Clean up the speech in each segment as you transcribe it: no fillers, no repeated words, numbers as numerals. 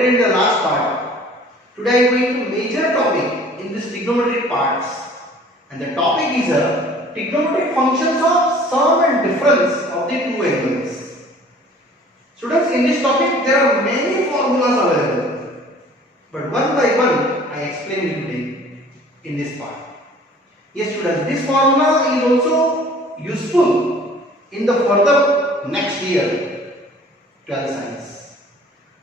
already in the last part. Today I am going to major topic in this trigonometric parts, and the topic is trigonometric functions of sum and difference of the two angles. Students, in this topic there are many formulas available, but one by one I explain you today in this part. Yes students, this formula is also useful in the further next year 12th science.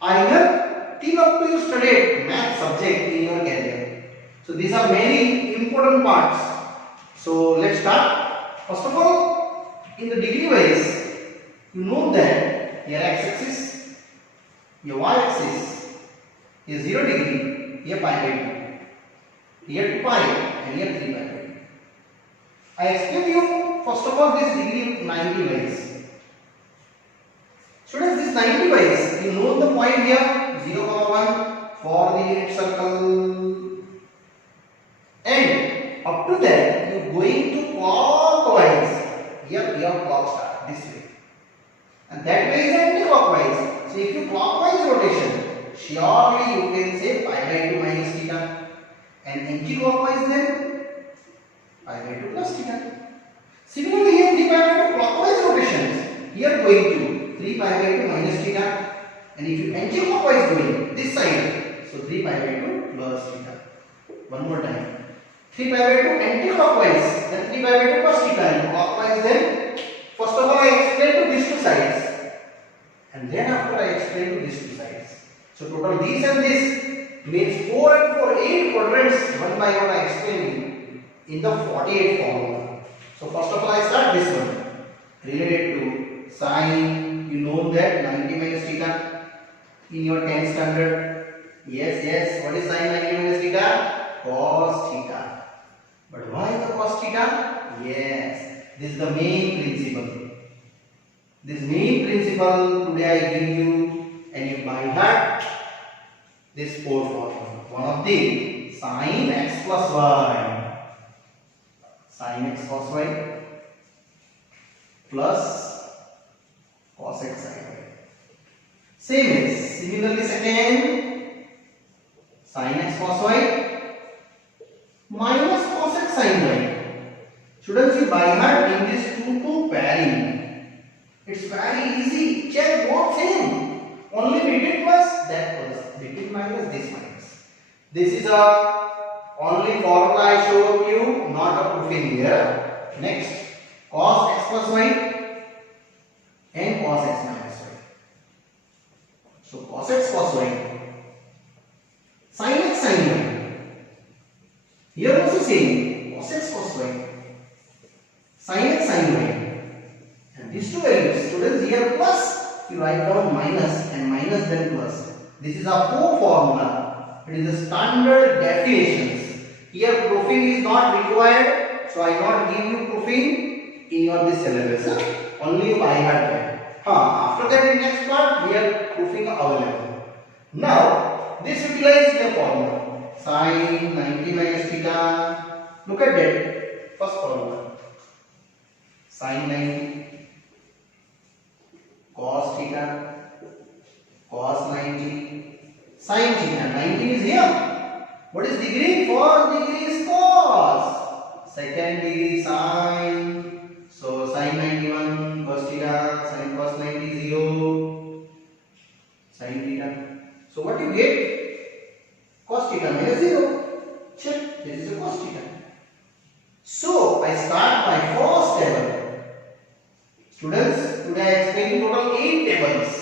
Either till up to you studied math subject in your career. So these are many important parts. So let's start. First of all, in the degree wise, you know that your x-axis, your y-axis is 0 degree, here pi by 2, here 2 pi and here 3 pi by 2. I explain you first of all this degree 90 wise. Students, this 90 wise, you know the point here 0, 1 for the unit circle, and up to that you going to clockwise. Here we have clock star this way, and that way is anti-clockwise. So if you clockwise rotation, surely you can say pi by 2 minus theta, and anti-clockwise then pi by 2 plus theta. Similarly here 3 pi by 2 clockwise rotations, here going to 3 pi by 2 minus theta, and if you anti-clockwise going this side, so 3 pi by 2 plus theta. One more time. 3 pi by 2 anti-clockwise, then 3 pi by 2 plus theta, and clockwise then. First of all I explain to these two sides, and then after I explain to these two sides. So total these and this means 4 and 4, 8 quadrants one by one I explain in the 48 formula. So first of all I start this one related to sine. You know that 90 minus theta in your 10th standard. Yes, what is sine 90 minus theta? Cos theta. But why the cos theta? Yes, this is the main principle. This main principle today I give you, and you by heart this 4 formula. One of the sine x plus y, sine x cos y plus cos x sin y. Same is similarly second, sin x cos y minus cos x sin y. Students, you by heart bring this 2 to pairing. It's very easy. Check both same. Only between plus, that plus. Between minus, this minus. This is a only formula I show you, not a proofing here. Next, cos x plus y and cos x minus y. So cos x cos y, sin x sin y. Here also same, cos x cos y, sin x sin y. And these two values, students, here plus, you write down minus, and minus then plus. This is a 4 formula. It is a standard definitions. Here proofing is not required, so I not give you proofing in your this syllabus. Only by heart. After that in next part, here proofing available. Now this utilize the formula sin 90 minus theta. Look at that first formula. Sin 90 cos theta cos 90 sin theta. 90 is here. What is degree? 4 degree is cos. Second degree sin. So sin 91 cos theta, sin cos 90 0 sin theta. So what you get? Cos theta minus 0. Check. This is a cos theta. So I start my first table. Students, today I explain total 8 tables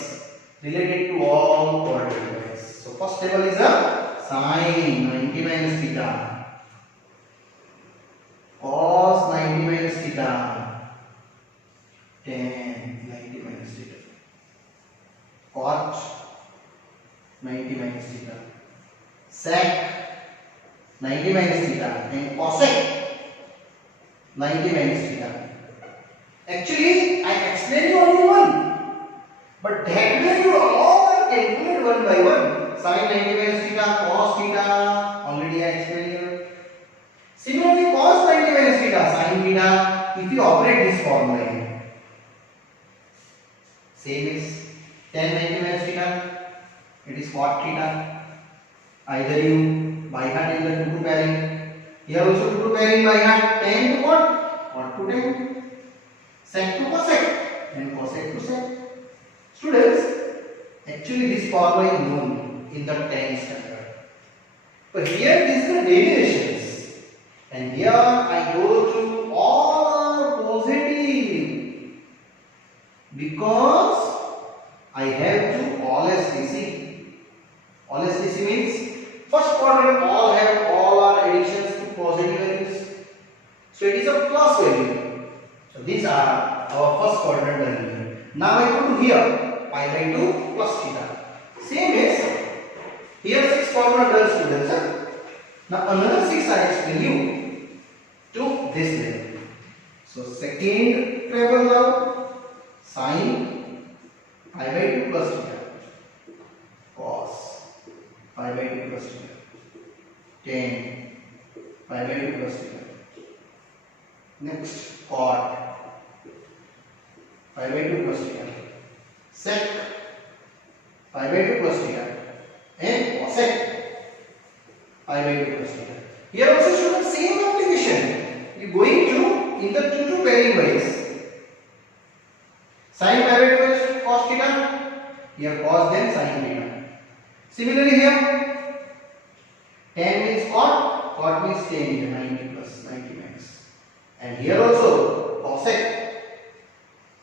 related to all quadrant. So first table is a sin 90 minus theta, cos 90 minus theta, tan 90 minus theta, cot 90 minus theta, sec 90 minus theta, and cosec 90 minus theta. Actually, I explained you only one, but that way you all calculate one by one. Sin 90 minus theta, cos theta, already I explained here. Similarly, cos 90 minus theta, sin theta, if you operate this formula here, same is tan 90 minus theta, it is cot theta. Either you by heart in the 2 to pairing. Here also 2 to pairing by heart. Tan to cot, cot to tan. Sec to cosec, and cosec to sec. Students, actually this formula is known in the 10th standard. But here these are derivations. And here I go through all are positive because I have to all STC. All STC means first quadrant all are additions to positive values. So it is a plus value. So these are our first quadrant value. Now I go to here pi by 2 plus theta. Same as here 6 formula done, students. Now another 6 I explain you to this level. So second table now, sin pi by 2 plus theta, cos pi by 2 plus theta, tan pi by 2 plus theta. Next cot pi by 2 plus theta, sec pi by 2 plus theta, and cosec pi by 2 plus theta. Here also students same application. You going to in the 2 to pairing wise. Sin pi by 2 is cos theta. Here cos then sin theta. Similarly here tan means cot, cot means tan here 90 plus 90 minus. And here also cosec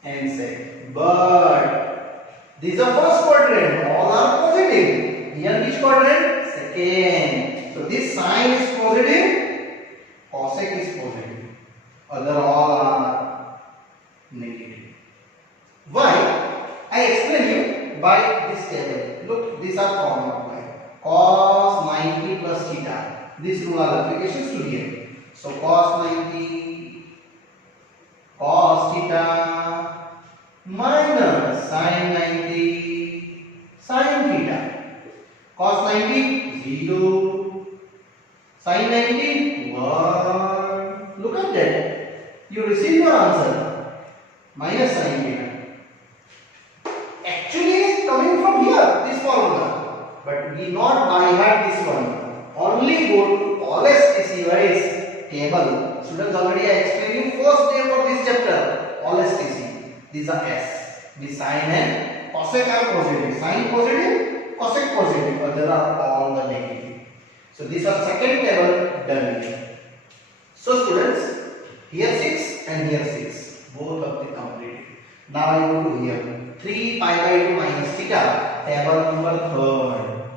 and sec. But these are first quadrant, all are positive. Here which quadrant? Second. So this sign is positive, cosec is positive. Other all are negative. Why? I explain you by this table. Look, these are formula. Cos 90 plus theta. This rule are applications to here. So cos 90 cos theta minus sin 90 sin theta. Cos 90 0, sin 90 1. Look at that. You receive your answer minus sin theta. Actually coming from here this formula, but we not by heart this one. Only go to all STC wise table. Students, already I explained you first day for this chapter. All STC. These are S. The sin and cosec are positive. Sin positive, cosec positive. Other are all the negative. So these are second table done. So students, here 6 and here 6. Both of the completed. Now I go to here. 3 pi by 2 minus theta. Table number 3rd.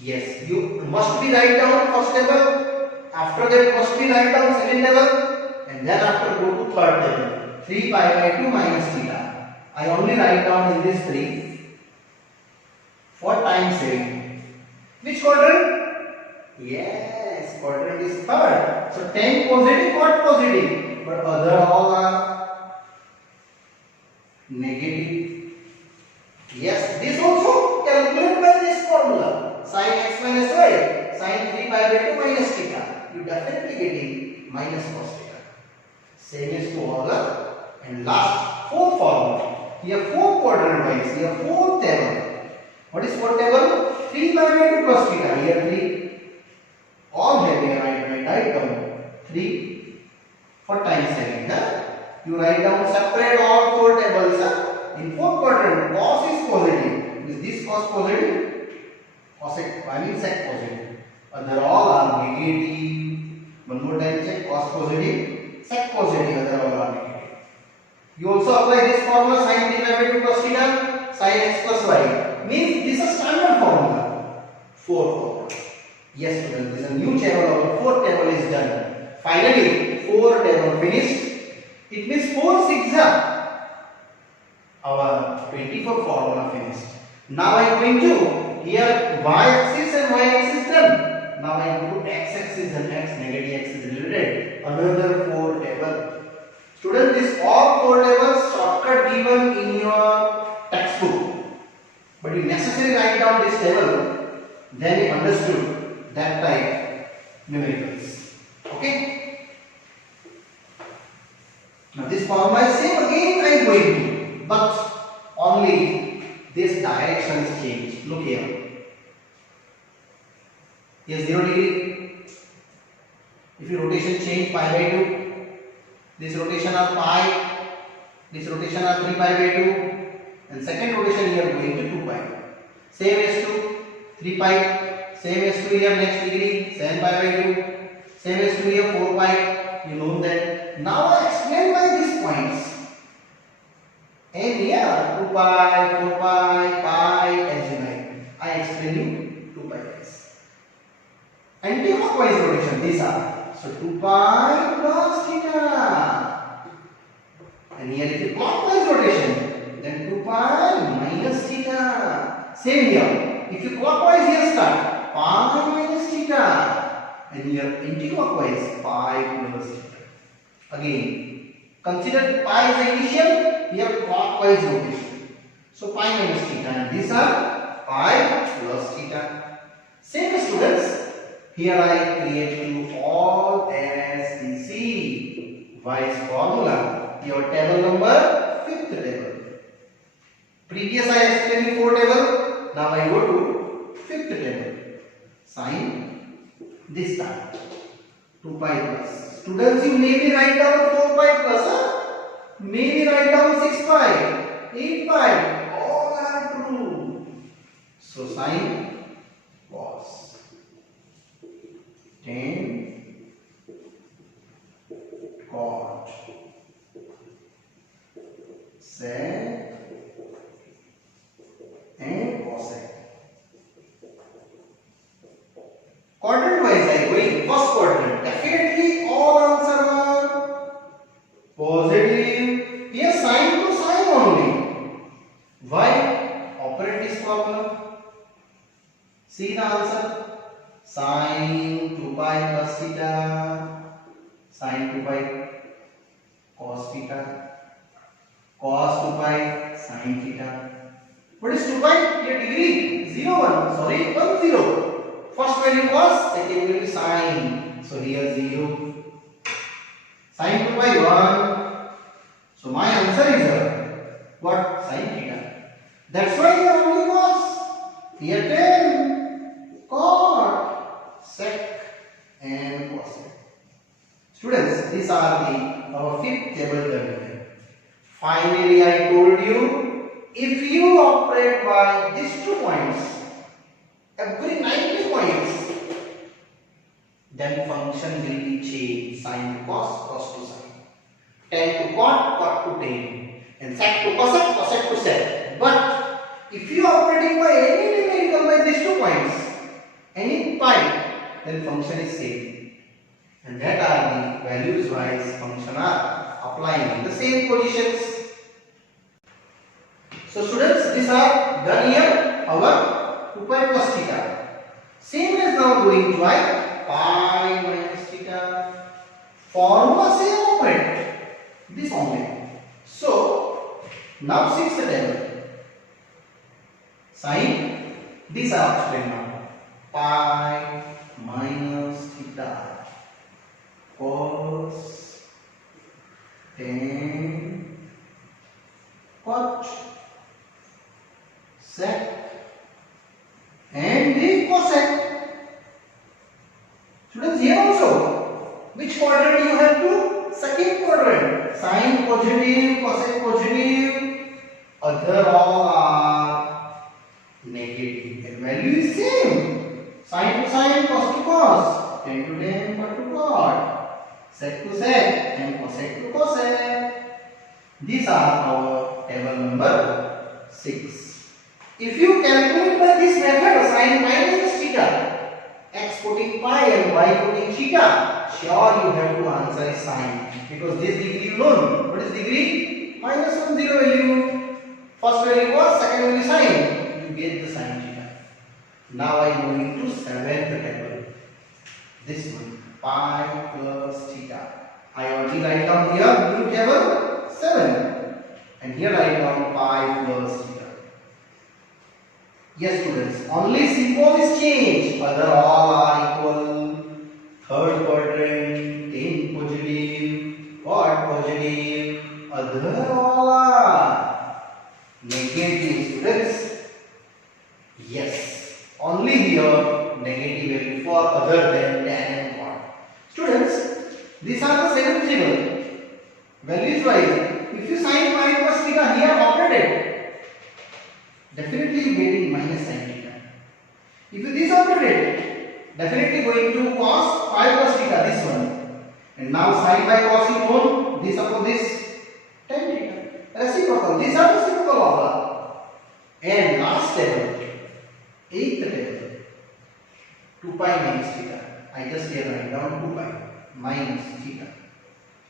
Yes, you must be write down first table. After that must be write down second table. And then after go to third table. 3 pi by 2 minus theta. I only write down in this 3 for time saving. Which quadrant? Yes, quadrant is third. So tan positive, cot positive. But other all are negative. Yes, this also calculate by this formula. Sin x minus y. Sin 3 pi by 2 minus theta. You definitely getting minus cos theta. Same is to all the and last fourth formula. Here 4 quadrant wise. Here 4 table. What is 4 table? 3 pi by 2 plus theta. Here 3. All have here write down 3 for time saving. You write down separate all 4 tables. In 4th quadrant, cos is positive. Is this cos positive? Cosec, I mean sec positive. Other all are negative. One more time check. Cos positive, sec positive. Other all are negative. You also apply this formula sin 3 by 2 plus theta, sin x plus y. Means this is a standard formula. 4 formula. Yes, students, this is a new table. Our 4th table is done. Finally, 4 table finished. It means 4 6 our 24 formula finished. Now I am going to here y axis and y axis done. Now I go to x axis and x negative axis related. Another 4 table. Students, this all 4 tables shortcut given in your textbook. But you necessarily write down this table. Then you understood that type numericals. Okay. Now this formula is same again I am going to. But only this direction is changed. Look here. Here 0 degree. If you rotation change pi by 2, this rotation are pi, this rotation are 3 pi by 2, and second rotation here going to 2 pi. Same as to 3 pi, same as to here next degree 7 pi by 2, same as to here 4 pi. You know that. Now I explain by these points. And here 2 pi, 4 pi, pi, as you like. I explain you 2 pi is. Anti-clockwise rotation, these are. So 2 pi plus theta. And here if you clockwise rotation, then 2 pi minus theta. Same here. If you clockwise here start, pi minus theta. And here anti-clockwise, pi plus theta. Again, consider pi as initial, here clockwise rotation. So pi minus theta, and these are pi plus theta. Same students, here I create you all as the C wise formula. Your table number 5th table. Previous I explained you 4 table. Now I go to 5th table. Sign this time 2 pi plus. Students, you maybe write down 4 pi plus. Maybe write down 6 pi, 8 pi. All are true. So sign cos 10 cot sec and cosec. Quadrant wise I going first quadrant. Definitely all answer are positive. Here sign to sign only. Why? Operate this problem. See the answer. Sin 2 pi plus theta, sin 2 pi cos theta, cos 2 pi sin theta. What is 2 pi? Here degree 0 1. Sorry, 1 0. First value cos, second value sin. So here 0. Sin 2 pi 1. So my answer is what? Sin theta. That's why here only cos. Here 10 cot sec and cosec. Students, these are our 5th table done. Finally, I told you, if you operate by these 2 points, every 90 points, then function will be changed. Sin to cos, cos to sin. Tan to cot, cot to tan. And sec to cosec, cosec to sec. But if you are operating by any numerical by these 2 points, any pi, then function is same. And that are the values wise function are applying in the same positions. So students, these are done here our 2 pi plus theta. Same as now going to write pi minus theta. Formula same operate. This only. So now 6th table. Sign. These are explained now. Pi minus theta cos 10 cot sec and the cosec. Students, here also which quadrant you have to? Second quadrant. Sin positive, cosec positive, other all are negative and value is same. Sin to sin, cos to cos, tan to tan, cot to cot, sec to sec, and cosec to cosec. These are our table number 6. If you calculate by this method, sin pi minus theta, x putting pi and y putting theta, sure you have to answer is sin, because this degree you know. What is degree? Minus 1 0 value. First value was, second value sin. You get the sin theta. Now I am moving to 7th table. This one, pi plus theta. I already write down here new table 7, and here I write down pi plus theta. Yes students, only symbol is changed, other all are equal. Third quadrant, tan positive, cot positive, other all are negative. Students, Yes, only here negative value for other than tan and cot. Students, these are the seven table. Values wise, if you sin pi plus theta here operated, definitely you get in minus sin theta. If you this operated, definitely going to cos pi plus theta, this one. And now sin by cos is known, this upon this, tan theta. Reciprocal, these are reciprocal order. And last table, eighth table, 2 pi minus theta. I just here write down 2 pi minus theta.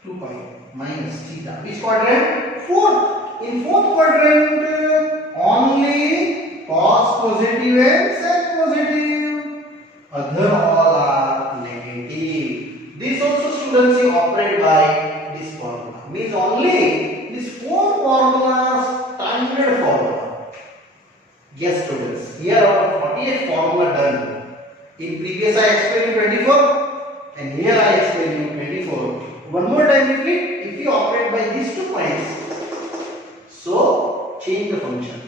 2 pi minus theta. Which quadrant? Fourth. In fourth quadrant, only cos positive and sec positive. Other all are negative. This also students you operate by this formula. Means only these four formulas standard formula. Yes students, here our 48 formula done. In previous I explained you 24 and here I explained you 24. One more time repeat, if you operate by these 2 points, so change the function.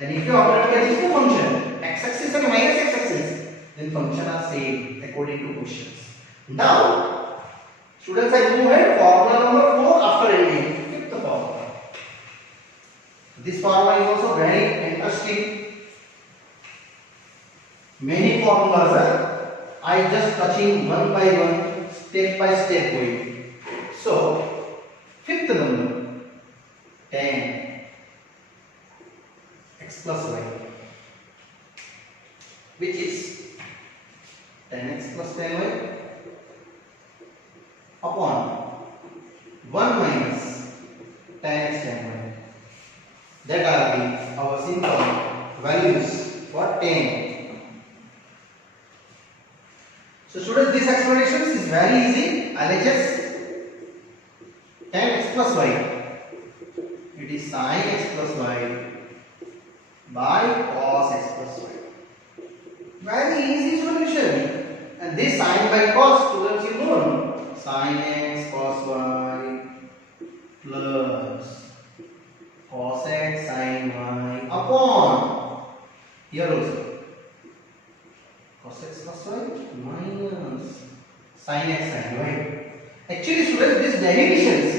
And if you operate by these 2 functions, x-axis and minus x-axis, then function are same according to questions. Now, students I move ahead, formula number 4 after ending, fifth formula. This formula is also very interesting. Many formulas are, I just touching one by one, step by step going. So, fifth number, tan x plus y, which is tan x plus tan y upon 1 minus tan x tan y. That are the our simple values for tan. So students, this explanation is very easy. LHS tan x plus y. It is sin x plus y by cos x plus y. Very easy solution. And this sin by cos, students you know, sin x cos y plus cos x sin y upon here also cos x plus y minus sin x sin y. Actually students, these derivations,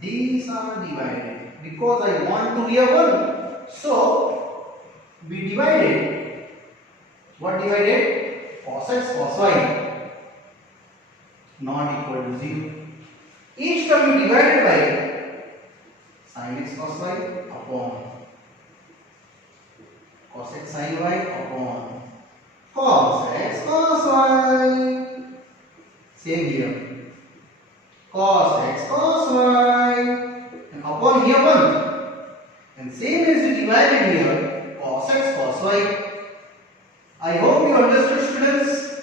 these are divided because I want to be a 1. So we divided. What divided? Cos x cos y not equal to 0. Each term you divided by sin x cos y upon cos x sin y upon cos x cos y. Same here. Cos x cos y and upon here 1. And same as you divided here, cos x cos y. I hope you understood students,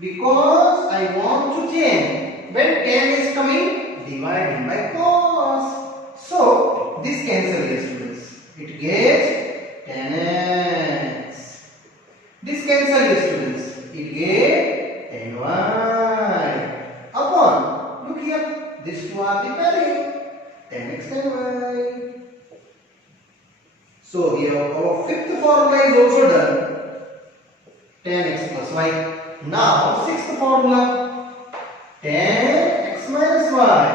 because I want to change. When tan is coming, dividing by cos. So this cancel here students. It gets tan x. This cancel here students. It gets tan y upon. Look here. These two are the parallel. Tan x tan y. So here our fifth formula is also done. Tan x plus y. Now sixth formula. Tan x minus y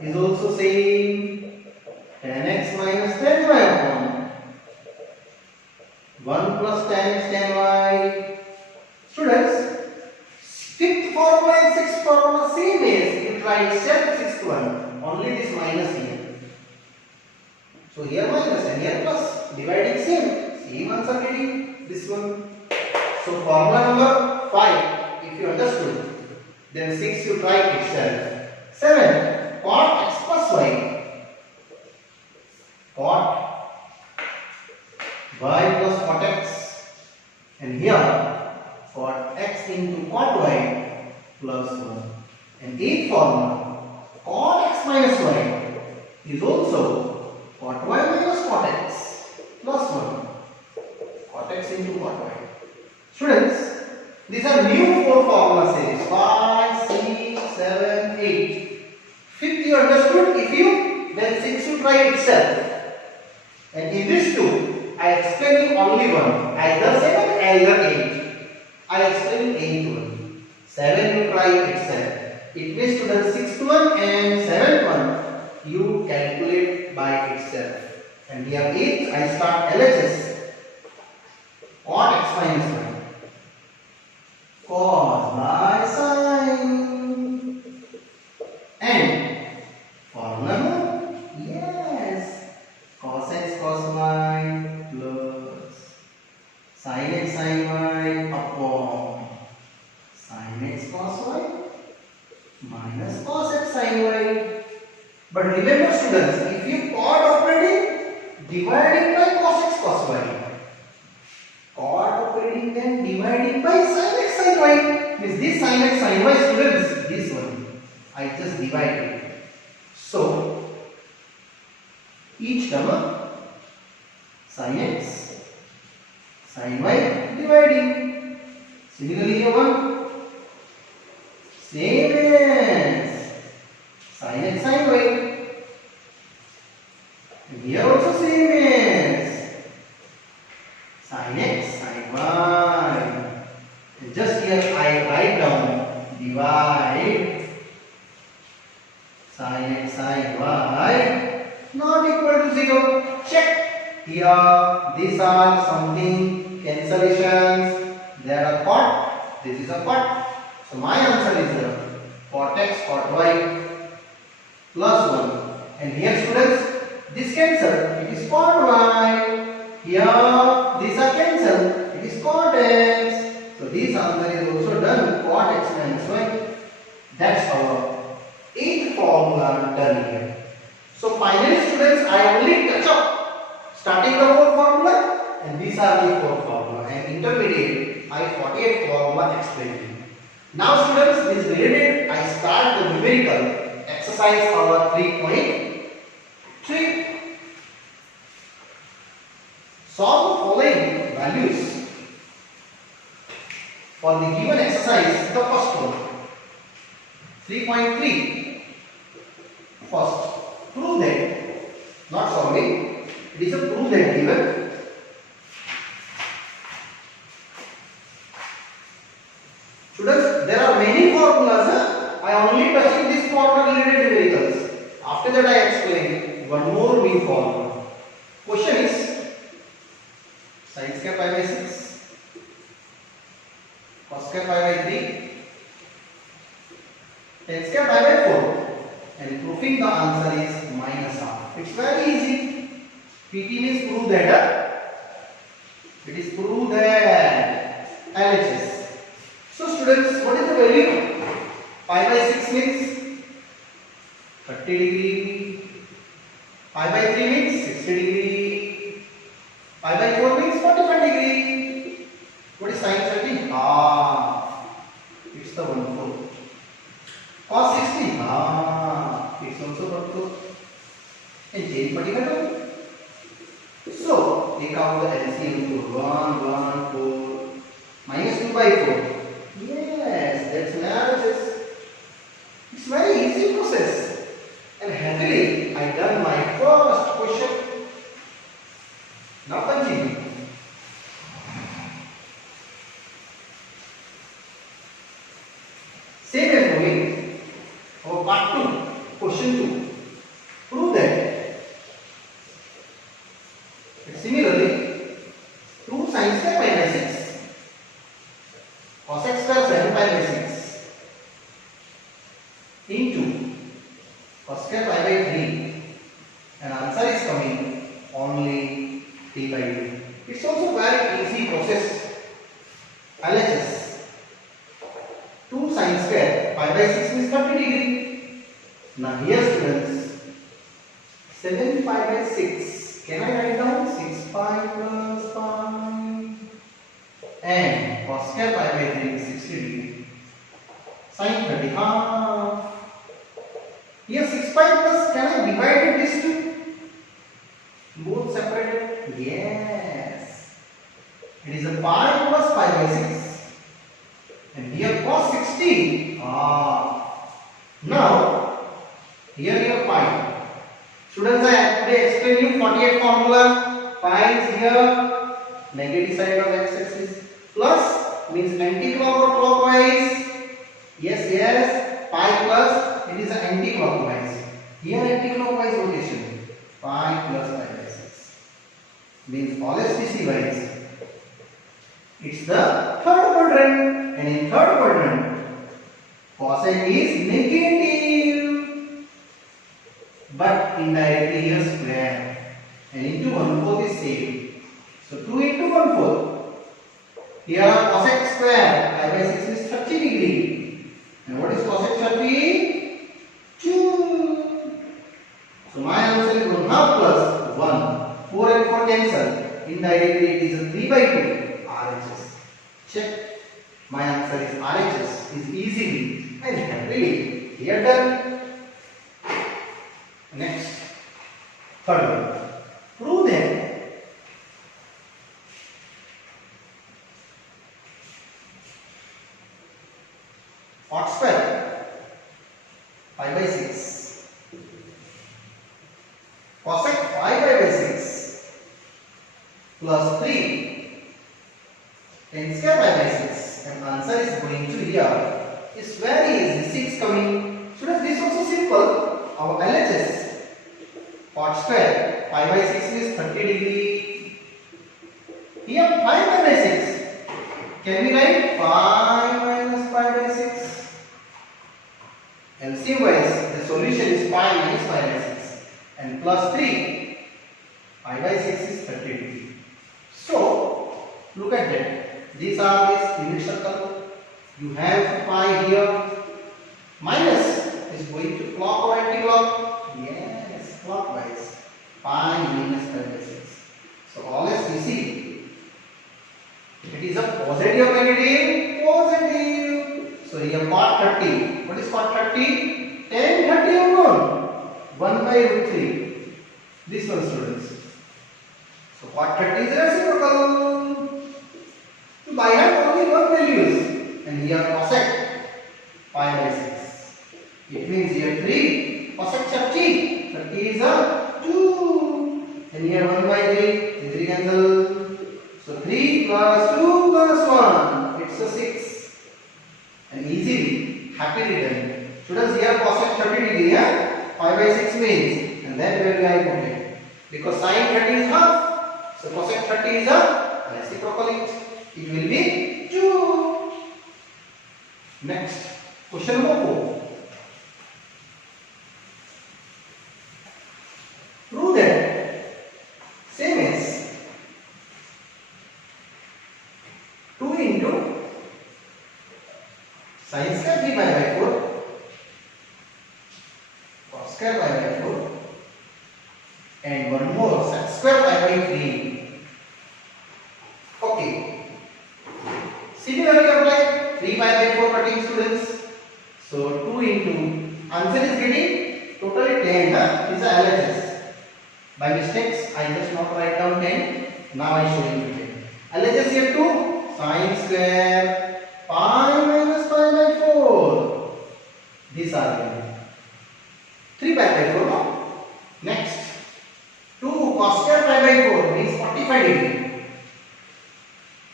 is also same. Tan x minus tan y upon 1 plus tan x tan y. Students, fifth formula and sixth formula same as you tried except sixth one. Only this minus here. So here minus and here plus. Dividing same. Same answer getting this one. So formula number 5, if you understood, then 6 you try itself. 7, cot x plus y. Cot y plus cot x. And here, cot x into cot y plus 1. And 8th formula, cot x minus y is also cot y minus cot x plus 1. Cot x into cot y. Students, these are new 4 formula series. 5, 6, 7, 8. 5th you understood. If you, then 6 you try itself. And in this 2, I explain you only one, either 7 either 8. I explain 8th one. 7 you try itself. It means to the 6th one and 7th one you calculate by itself. And here 8th I start LHS. Cot x minus 1. Cos by sine. And formula? Yes. Cos x cos y plus sin x sin y upon sin x cos y minus cos x sin y. But remember students, if you cot operating, dividing by cos x cos y. Cot operating then dividing by sin x sin y. Means this sin x sin y students, this one. I just divided. So, each term sin x sin y dividing. Similarly here one same as sin x sin y. And here also same as sin x sin y. And just here I write down divide sin x sin y not equal to 0. Check. Here these are something cancellations. There are cot. This is a cot. So my answer is cot x cot y plus 1. And here students, this cancel. It is cot y. Here these are cancelled. It is cot x. So this answer is also done. Cot x minus y. That's our 8th formula done here. So finally students, I only touch up starting the 4th formula and these are the 4th formula, and intermediate I 48th formula explained. Now students, this related I start the numerical exercise our 3.3. Solve the following values for the given exercise. The first one 3.3. First, prove that, not solving, it is a prove that given. Students, there are many formulas. I only touching this formula related numericals. After that I explain one more main formula. Question is sin square pi by 6 cos square pi by 3 tan square pi by 4. And proving the answer is minus half. It's very easy. PT means prove that. It is prove that LHS. So students, what is the value? Pi by 6 means 30 degree. Pi by 3 means 60 degree. Pi by 4 means 45 degree. What is sin 30? Half. It's the 1/4. Cos 60? Half. It's also 1/4. And change 45. So, take out the LCM to 1, 1, 4. Minus 2 by 4. Yes, that's analysis. It's very easy process. And happily, I done my first question. Now continue. Same as doing our part 2, question 2. Prove that. Similarly, 2 sin square pi by 6 cos x square 7 pi by 6 into cos square pi by 3, and answer is coming only 3 by 2. It's also very easy process. LHS 2 sin square pi by 6 means 30 degree. Now here students, 7 pi by 6. Can I write down 6 pi plus pi and cos square pi by 3 is 60 degree. Sin 30 half. Here 6 pi plus, can I divide this two? Both separated? Yes. It is a pi plus pi by 6. And here cos 60 half. Now here your pi. Students, I today explain you 48 formula. finds here negative side of x-axis. Plus means anti-clock or clockwise. Yes, yes. Pi plus it is anti-clockwise. Here anti-clockwise rotation. Pi plus pi by 6 means always DC wise. It's the third quadrant, and in third quadrant, cosine is negative, but indirectly here square, and into 1/4 is same. So 2 into 1/4. Here cosec square pi by 6 is 30 degree, and what is cosec 30? 2. So my answer is 1/2 plus 1. 4 and 4 cancel. Indirectly it is a 3 by 2. RHS. Check. My answer is RHS is easily and happily here done. Next, third one. Prove that cot square pi by 6 cosec pi by 6 plus 3 tan square pi by 6, and answer is going to here. It's very easy. 6 coming. Students, this also simple. Our LHS cot square pi by 6 is 30 degree. Here pi by 6. Can we write pi minus pi by 6? LCM wise, the solution is pi minus pi by 6, and plus 3. Pi by 6 is 30 degree. So look at that. These are this unit circle. You have pi here. Minus is going to clock or anti-clock? Yes, clockwise. Pi minus pi by 6. So always we see if it is a positive or negative, positive. So here cot 30. What is cot 30? Tan 30 unknown. 1 by root 3. This one, students. So cot 30 is reciprocal. By have only one values, and here cosec pi by 6. It means here 3 cosec 30. 30 is a 2, and here 1 by 3. 3 cancel. So 3 plus 2 plus 1. It's a 6. And easily, happily done. Students, here cosec 30 degree. Pi by 6 means, and then where do I put it? Because sin 30 is half. So cosec 30 is a reciprocal. It will be 2. Next, question number 4. Prove that same as 2 into sin square 3 pi by 4 cos square pi by 4 and one more sec square pi by 3. Okay. Similarly apply 3 pi by 4 cutting, students. So 2 into answer is getting totally 10 is a LHS. By mistakes I just not write down 10. Now I show you 10. LHS here 2 sin square pi minus pi by 4. These are given. 3 pi by 4 no? Next 2 cos square pi by 4 means 45 degree.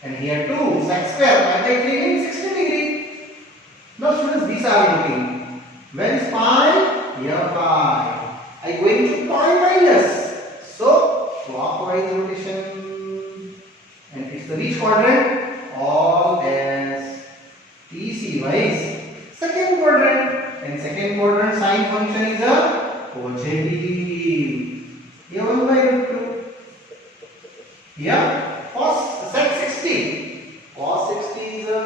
And here 2 sec square pi by 3 means 60 degree. Now students, these are looking. Where is pi? Here pi. I going to pi minus. So clockwise rotation. And it's the which quadrant? All as TC wise. Second quadrant. And second quadrant sine function is a positive. Here 1 by root 2. Here cos sec 60. Cos 60 is a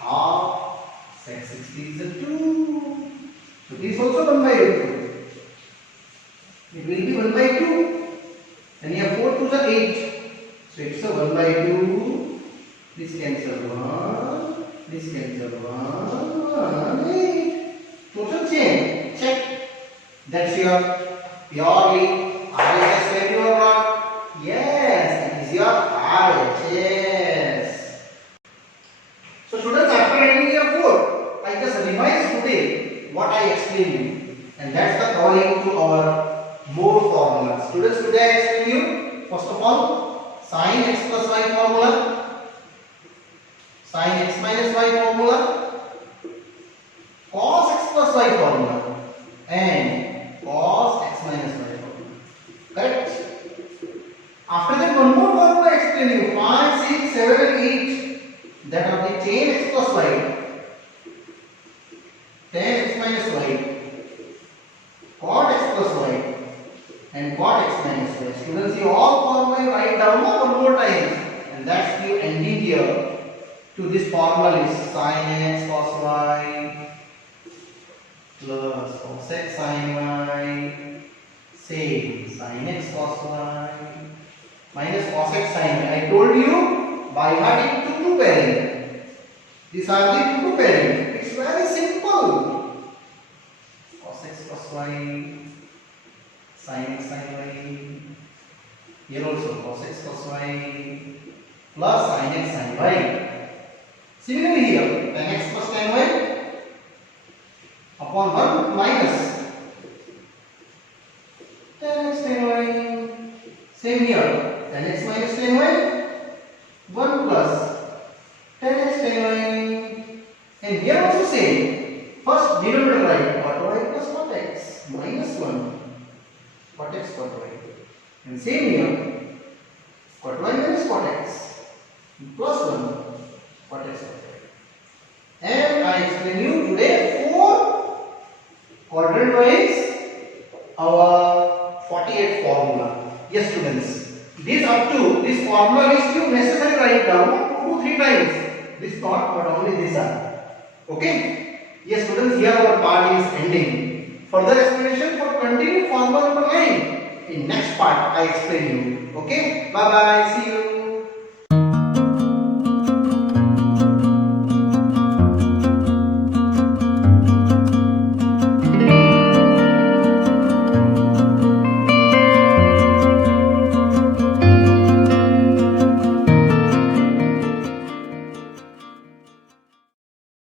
half. Sec 60 is a 2. So this also 1 by root 2. It will be 1 by 2. And here 4 to the 8. So it's a 1 by 2. This cancel 1. This cancel 1. 8. Total change. Check. That's your purely RHS value or not? Yes, it is your RHS. So students, after ending year 4, I just revise today what I explained you, and that's the calling to our more formulas. Students, today I explain you first of all sin x minus y formula, cos x plus y formula, and cos x minus y formula. Correct? After that, one more formula I explain you. 5, 6, 7, and 8. That are the tan x plus y, tan x minus y, cot x plus y, and cot x minus y. Students, you all formula write down one more time, and that's the ending here to this formula is sin x cos y plus cos x sin y, same sin x cos y minus cos x sin y. I told you by heart into two pairing. These are the two pairing. It's very simple. Cos x plus y, sin x sin y. Here also cos x plus y plus sin x sin y. Similarly here, tan x plus tan y upon 1 minus tan x tan y. Same here, tan x minus tan y, 1 plus tan x tan y. And here also same. First denominator write cot y plus cot x minus 1 cot x cot y. And same here, cot y minus cot x plus 1 cot x cot y. And I explain you today 4 quadrant wise our 48 formula. Yes students, this up to this formula list you necessary write down 2 to 3 times. This not but only this are. Okay? Yes students, here our part is ending. Further explanation for continue formula number 9. In next part I explain you. Okay? Bye bye. See you.